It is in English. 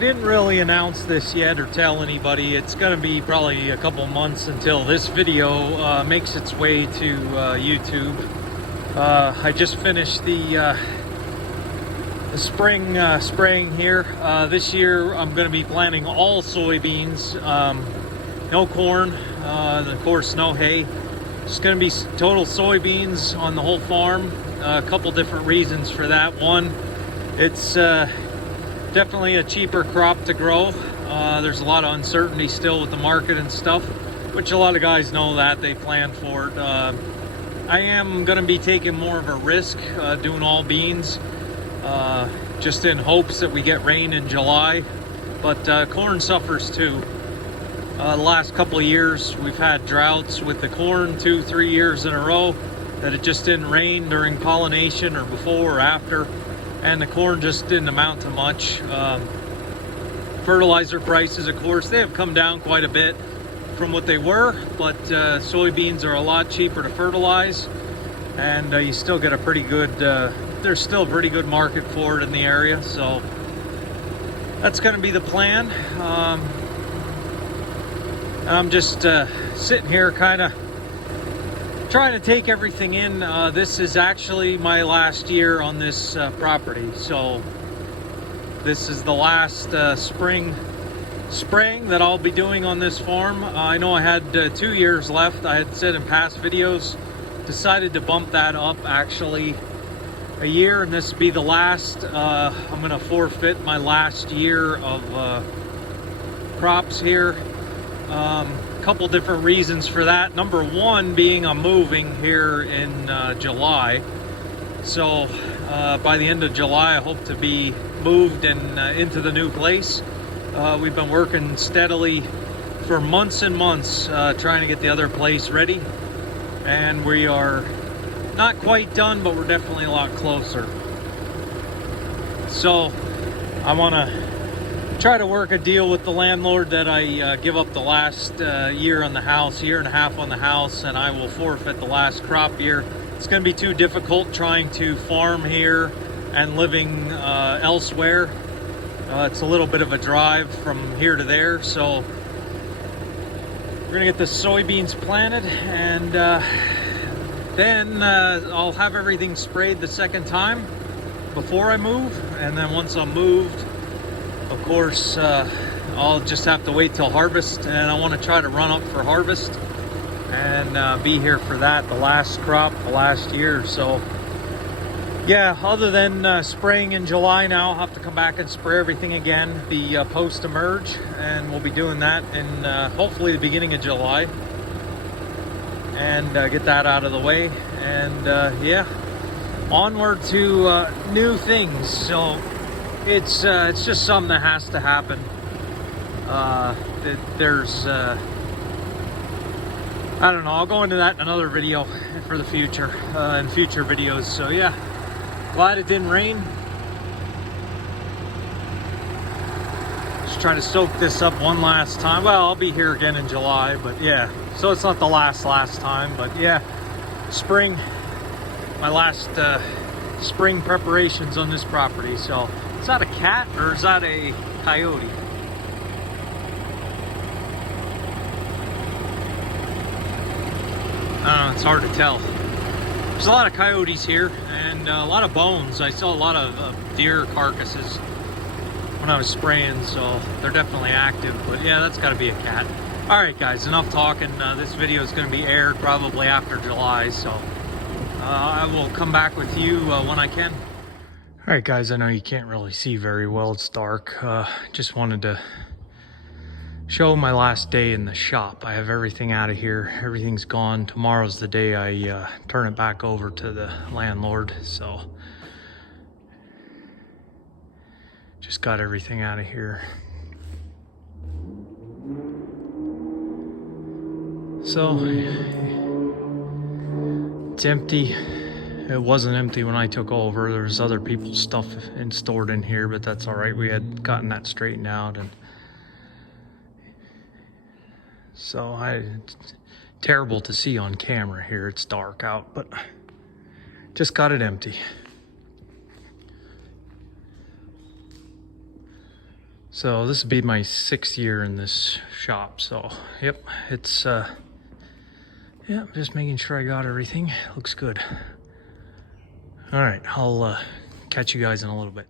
I didn't really announce this yet or tell anybody. It's going to be probably a couple months until this video makes its way to YouTube. I just finished the spring spraying here. This year I'm going to be planting all soybeans, no corn, and of course no hay. It's going to be total soybeans on the whole farm. A couple different reasons for that. One, it's definitely a cheaper crop to grow. There's a lot of uncertainty still with the market and stuff, which a lot of guys know that. They plan for it. I am going to be taking more of a risk doing all beans, just in hopes that we get rain in July. But corn suffers too. The last couple of years we've had droughts with the corn 2-3 years in a row that it just didn't rain during pollination or before or after. And the corn just didn't amount to much. Fertilizer prices, of course, they have come down quite a bit from what they were, but soybeans are a lot cheaper to fertilize, and you still get a pretty good, there's still a pretty good market for it in the area, so that's going to be the plan. I'm just sitting here kind of trying to take everything in. This is actually my last year on this property, so this is the last spring spraying that I'll be doing on this farm. I know I had 2 years left. I had said in past videos, decided to bump that up actually a year, and this will be the last. I'm going to forfeit my last year of crops here. Couple different reasons for that. Number one being I'm moving here in July, so by the end of July I hope to be moved and into the new place. We've been working steadily for months and months trying to get the other place ready, and we are not quite done, but we're definitely a lot closer. So I want to try to work a deal with the landlord that I give up the last year on the house, year and a half on the house, and I will forfeit the last crop year. It's going to be too difficult trying to farm here and living elsewhere. It's a little bit of a drive from here to there, so we're going to get the soybeans planted, and then I'll have everything sprayed the second time before I move, and then once I'm moved, of course, I'll just have to wait till harvest, and I want to try to run up for harvest and be here for that, the last crop, the last year. So yeah, other than spraying in July now, I'll have to come back and spray everything again, the post-emerge, and we'll be doing that in hopefully the beginning of July, and get that out of the way, and yeah, onward to new things. So it's just something that has to happen. There's I don't know, I'll go into that in another video for the future, in future videos. So yeah, glad it didn't rain. Just trying to soak this up one last time. Well, I'll be here again in July, but yeah, so it's not the last time, but yeah, spring, my last spring preparations on this property. So is that a cat or is that a coyote? It's hard to tell. There's a lot of coyotes here and a lot of bones. I saw a lot of deer carcasses when I was spraying, so they're definitely active. But yeah, that's got to be a cat. All right, guys, enough talking. This video is going to be aired probably after July, so I will come back with you when I can. All right, guys, I know you can't really see very well. It's dark. Just wanted to show my last day in the shop. I have everything out of here. Everything's gone. Tomorrow's the day I turn it back over to the landlord. So just got everything out of here. So it's empty. It wasn't empty when I took over. There was other people's stuff stored in here, but that's all right. We had gotten that straightened out, and so it's terrible to see on camera here. It's dark out, but just got it empty. So this would be my 6th year in this shop. So yep, it's yeah, just making sure I got everything. Looks good. All right, I'll catch you guys in a little bit.